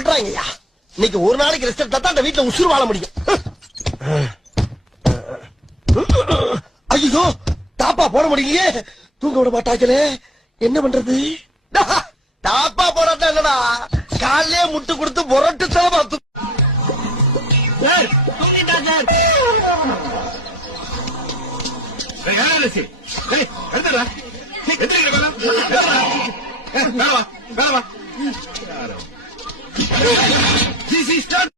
சொல்றாங்கய்யா. இன்னைக்கு ஒரு நாளைக்கு ரெஸ்ட் எடுத்தா தான் அந்த வீட்டுல உசுறு வாழ முடியும். ஐயோ தாப்பா போட முடியலையே, தூங்க விட மாட்டாங்களே, என்ன பண்றது? தாப்பா போடாட்டா என்னடா, காலையே முட்டு கொடுத்து புரட்டு செலவா This is done.